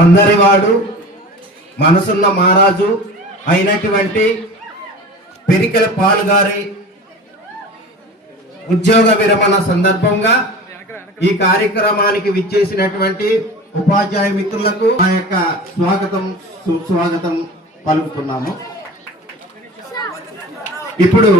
అందరివాడు మనసున్న మహారాజు అయినటువంటి పెరికల పాలుగారి ఉద్యోగ విరమణ సందర్భంగా ఈ కార్యక్రమానికి విచ్చేసినటువంటి ఉపాధ్యాయ మిత్రులకు మా యొక్క స్వాగతం సుస్వాగతం పలుకుతున్నాము. ఇప్పుడు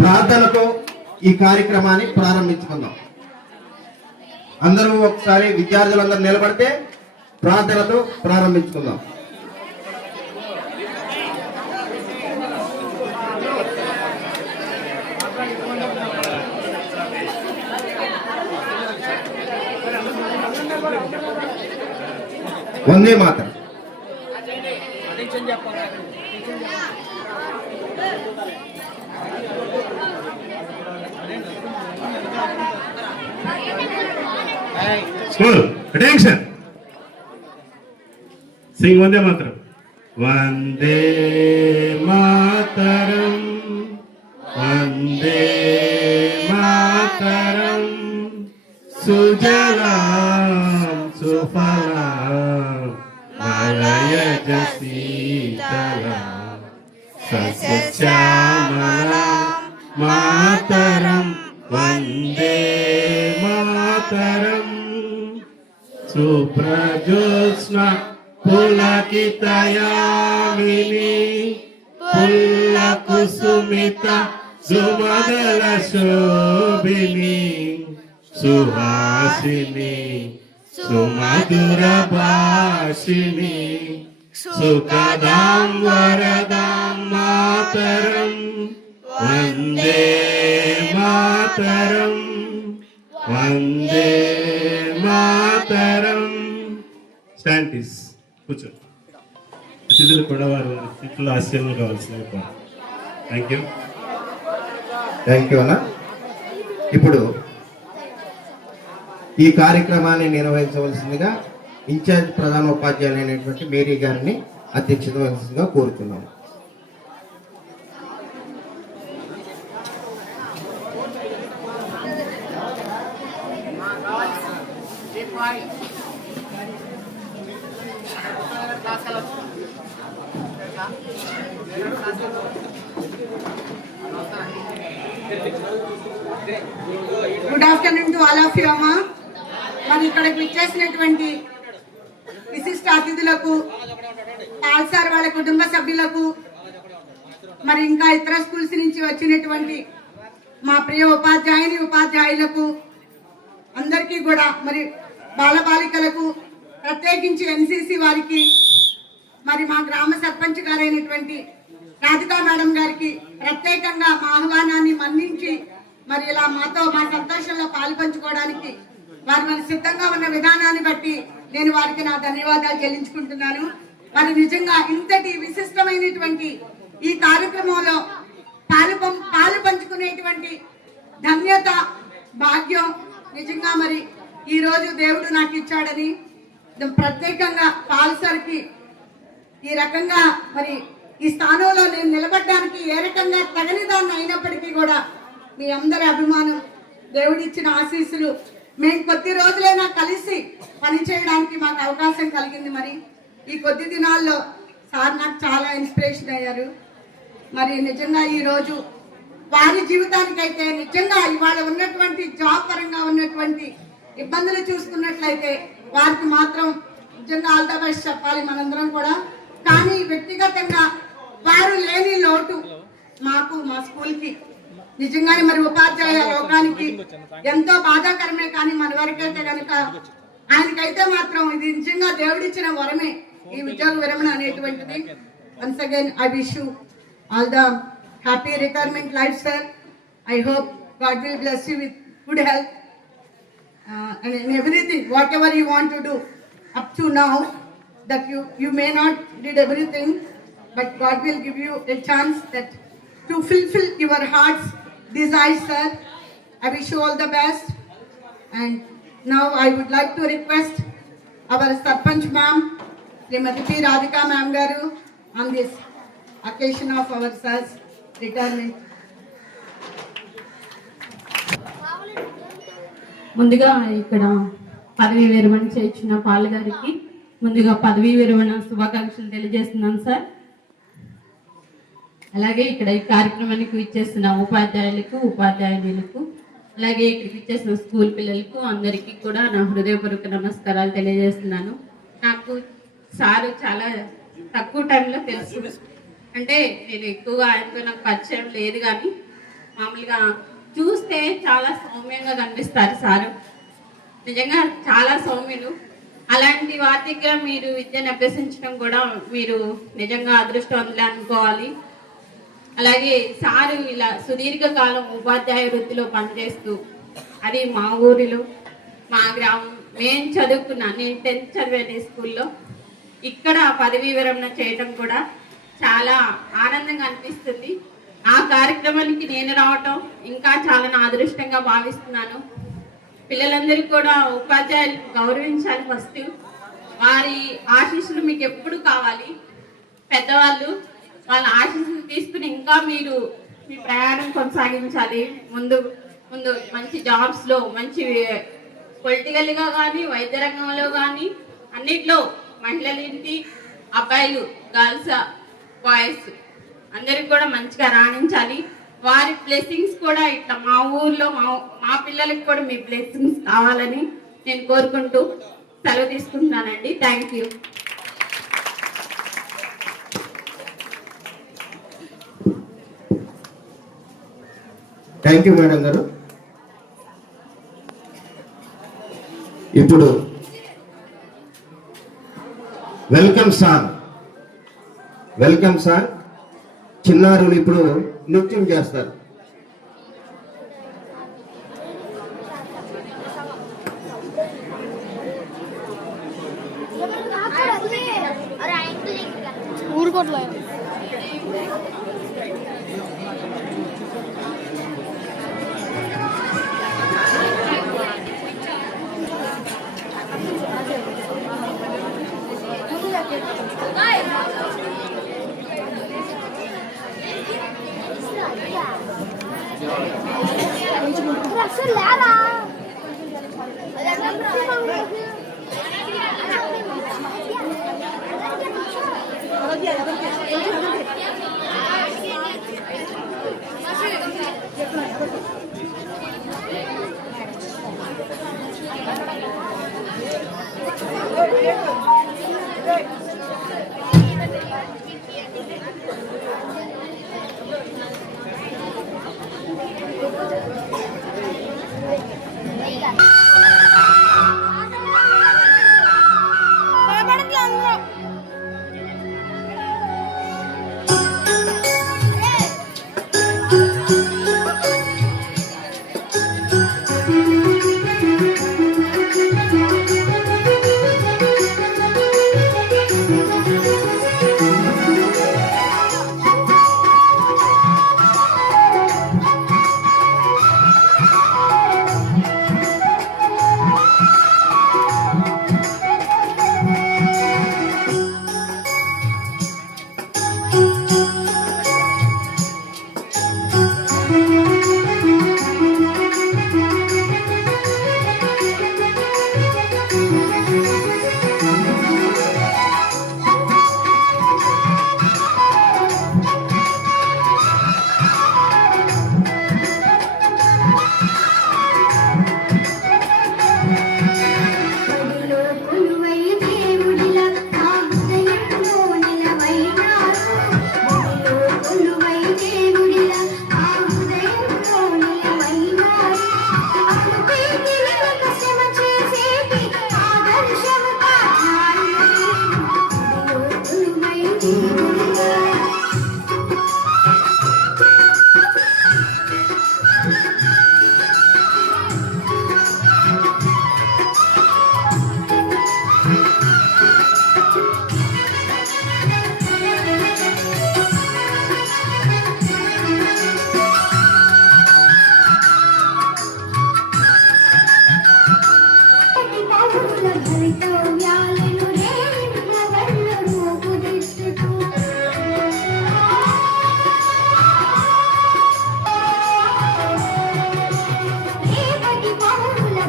ప్రార్థనతో ఈ కార్యక్రమాన్ని ప్రారంభించుకుందాం. అందరూ ఒకసారి విద్యార్థులందరూ నిలబడితే ప్రార్థనతో ప్రారంభించుకుందాం. Vande Mataram. School, attention. Sing Vande Mataram. Vande Mataram. Vande Mataram. Sujalam Sufalam Malayja Sitalam Sasyamalam Mataram. Vande Mataram. Suprajosna Pulakitayamini Pullakusumita Sumadala Shobhini Suhasini Sumadura Bhashini Sukadam Varadam Mataram. Vande Mataram. Vande Mataram. Stand please. కూర్చో. అతిథులు కూడా వారు ఇట్లా ఆశీర్వాదం కావాల్సింది. Thank you. Thank you అన్న. ఇప్పుడు ఈ కార్యక్రమాన్ని నిర్వహించవలసిందిగా ఇన్ఛార్జ్ ప్రధాన ఉపాధ్యాయులైనటువంటి మేరీ గారిని అధ్యక్షత వలసిందిగా కోరుతున్నాము. Good afternoon to all of you అమ్మా. మరి ఇక్కడికి విచ్చేసినటువంటి విశిష్ట అతిథులకు, పాల్సార్ వాళ్ళ కుటుంబ సభ్యులకు, మరి ఇంకా ఇతర స్కూల్స్ నుంచి వచ్చినటువంటి మా ప్రియ ఉపాధ్యాయులకు అందరికీ కూడా, మరి బాలబాలికలకు, ప్రత్యేకించి ఎన్సిసి వారికి, మరి మా గ్రామ సర్పంచ్ గారైనటువంటి రాధికా మేడం గారికి ప్రత్యేకంగా మా ఆహ్వానాన్ని మన్నించి మరి ఇలా మాతో మా సంతోషంలో పాల్పంచుకోవడానికి వారు మరి సిద్ధంగా ఉన్న విధానాన్ని బట్టి నేను వారికి నా ధన్యవాదాలు చెల్లించుకుంటున్నాను. మరి నిజంగా ఇంతటి విశిష్టమైనటువంటి ఈ కార్యక్రమంలో పాలు పంచుకునేటువంటి ధన్యత, భాగ్యం నిజంగా మరి ఈ రోజు దేవుడు నాకు ఇచ్చాడని ప్రత్యేకంగా పాల్సర్కి ఈ రకంగా మరి ఈ స్థానంలో నేను నిలబడడానికి ఏ రకంగా తగనిదాన్ని అయినప్పటికీ కూడా మీ అందరి అభిమానం, దేవుడిచ్చిన ఆశీస్సులు, మేము కొద్ది రోజులైనా కలిసి పనిచేయడానికి మాకు అవకాశం కలిగింది. మరి ఈ కొద్ది దినాల్లో సార్ నాకు చాలా ఇన్స్పిరేషన్ అయ్యారు. మరి నిజంగా ఈరోజు వారి జీవితానికైతే నిజంగా ఇవాళ ఉన్నటువంటి జాబ్ పరంగా ఉన్నటువంటి ఇబ్బందులు చూసుకున్నట్లయితే వారికి మాత్రం నిజంగా ఆల్ ద బెస్ట్ చెప్పాలి మనందరం కూడా. కానీ వ్యక్తిగతంగా వారు లేని లోటు మాకు, మా స్కూల్కి నిజంగానే మరి ఉపాధ్యాయ లోకానికి ఎంతో బాధాకరమే. కానీ మన వరకైతే కనుక ఆయనకైతే మాత్రం ఇది నిజంగా దేవుడిచ్చిన వరమే ఈ ఉద్యోగ విరమణ అనేటువంటిది. Once again I wish you all the happy retirement life sir. I hope God will bless you with good health and in everything whatever you want to do up to now, that you may not did everything, but God will give you a chance that to fulfill your heart's desires, sir. I wish you all the best. And now I would like to request our Sarpanch ma'am, Srimati P. Radhika ma'am garu, on this occasion of our sir's retirement. ముందుగా ఇక్కడ పదవీ విరమణ చేయించిన Paul గారికి ముందుగా పదవీ విరమణ శుభాకాంక్షలు తెలియజేస్తున్నాను సార్. అలాగే ఇక్కడ ఈ కార్యక్రమానికి ఇచ్చేసిన ఉపాధ్యాయులకు ఉపాధ్యాయులకు అలాగే ఇక్కడికి ఇచ్చేసిన స్కూల్ పిల్లలకు అందరికీ కూడా నా హృదయపూర్వక నమస్కారాలు తెలియజేస్తున్నాను. నాకు సారు చాలా తక్కువ టైంలో తెలుసు, అంటే నేను ఎక్కువగా ఆయనతో నాకు పరిచయం లేదు, కానీ మామూలుగా చూస్తే చాలా సౌమ్యంగా కనిపిస్తారు సారు. నిజంగా చాలా సౌమ్యులు. అలాంటి వారి దగ్గర మీరు విద్యను అభ్యసించడం కూడా మీరు నిజంగా అదృష్టవంతులే అనుకోవాలి. అలాగే సారు ఇలా సుదీర్ఘకాలం ఉపాధ్యాయ వృత్తిలో పనిచేస్తూ, అది మా ఊరిలో మా గ్రామం నేను చదువుకున్నా, నేను 10th చదివాను స్కూల్లో. ఇక్కడ పదవీ విరమణ చేయడం కూడా చాలా ఆనందంగా అనిపిస్తుంది. ఆ కార్యక్రమానికి నేను రావటం ఇంకా చాలా నా అదృష్టంగా భావిస్తున్నాను. పిల్లలందరూ కూడా ఉపాధ్యాయులు గౌరవించాలి. ఫస్ట్ వారి ఆశీస్సులు మీకు ఎప్పుడు కావాలి. పెద్దవాళ్ళు వాళ్ళ ఆశీస్సులు తీసుకుని ఇంకా మీరు మీ ప్రయాణం కొనసాగించాలి. ముందు మంచి జాబ్స్లో, మంచి పొలిటికల్గా కానీ వైద్య రంగంలో కానీ అన్నిట్లో మహిళలేంటి, అబ్బాయిలు, గర్ల్స్, బాయ్స్ అందరికి కూడా మంచిగా రాణించాలి. వారి బ్లెస్సింగ్స్ కూడా ఇట్లా మా ఊర్లో మా పిల్లలకి కూడా మీ బ్లెస్సింగ్స్ కావాలని నేను కోరుకుంటూ సెలవు తీసుకుంటున్నానండి. Thank you. Thank you madam గారు. ఇప్పుడు వెల్కమ్ సాంగ్ చిన్నారులు ఇప్పుడు నృత్యం చేస్తారు. ఊరుకోట్లే అసలు లేరా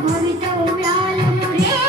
భవితవ్యాలను రే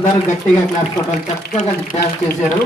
అందరూ గట్టిగా క్లాప్స్ కొట్టాలి. చక్కగా డాన్స్ చేశారు.